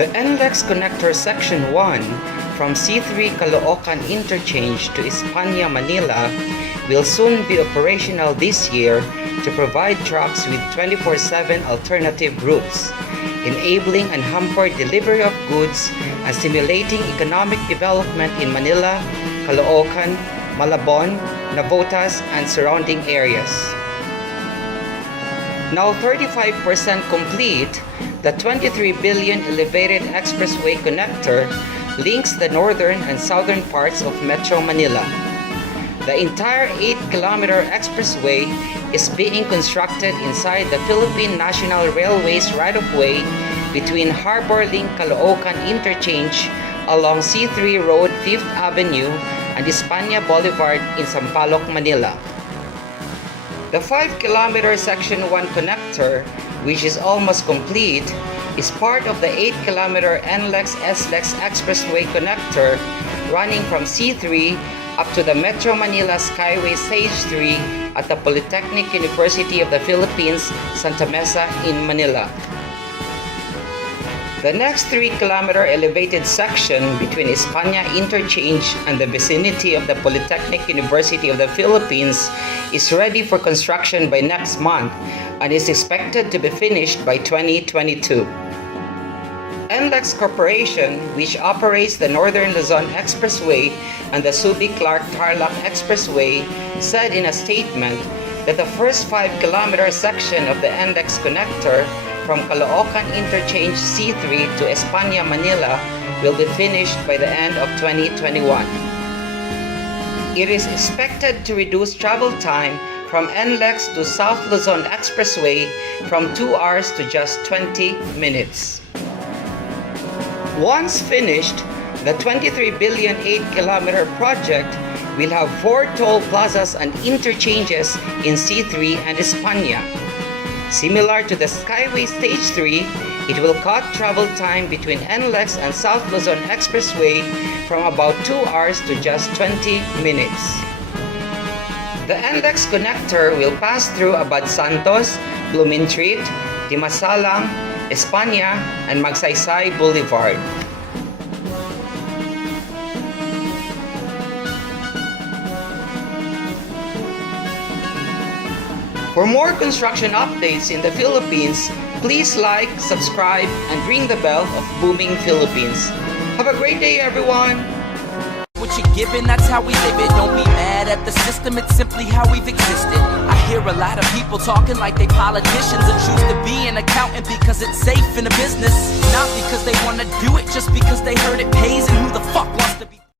The NLEX Connector Section 1 from C3 Caloocan Interchange to España Manila will soon be operational this year to provide trucks with 24/7 alternative routes, enabling unhampered delivery of goods and stimulating economic development in Manila, Caloocan, Malabon, Navotas, and surrounding areas. Now 35% complete, the 23 billion elevated expressway connector links the northern and southern parts of Metro Manila. The entire 8-kilometer expressway is being constructed inside the Philippine National Railways right-of-way between Harbor Link-Caloocan Interchange along C3 Road 5th Avenue and España Blvd in Sampaloc, Manila. The 5-kilometer Section 1 connector, which is almost complete, is part of the 8-kilometer NLEX-SLEX expressway connector running from C3 up to the Metro Manila Skyway Stage 3 at the Polytechnic University of the Philippines, Santa Mesa in Manila. The next 3-kilometer elevated section between España Interchange and the vicinity of the Polytechnic University of the Philippines is ready for construction by next month and is expected to be finished by 2022. NLEX Corporation, which operates the Northern Luzon Expressway and the Subic-Clark-Tarlac Expressway, said in a statement that the first 5-kilometer section of the NLEX connector from Caloocan Interchange C3 to España Manila will be finished by the end of 2021. It is expected to reduce travel time from NLEX to South Luzon Expressway from 2 hours to just 20 minutes. Once finished, the 23 billion 8-kilometer project will have 4 toll plazas and interchanges in C3 and España. Similar to the Skyway Stage 3, it will cut travel time between NLEX and South Luzon Expressway from about 2 hours to just 20 minutes. The NLEX connector will pass through Abad Santos, Blumentritt, Dimasalang, España, and Magsaysay Boulevard. For more construction updates in the Philippines, please like, subscribe, and ring the bell of Booming Philippines. Have a great day, everyone! What you're given, that's how we live it. Don't be mad at the system, it's simply how we've existed. I hear a lot of people talking like they politicians and choose to be an accountant because it's safe in a business. Not because they want to do it, just because they heard it pays, and who the fuck wants to be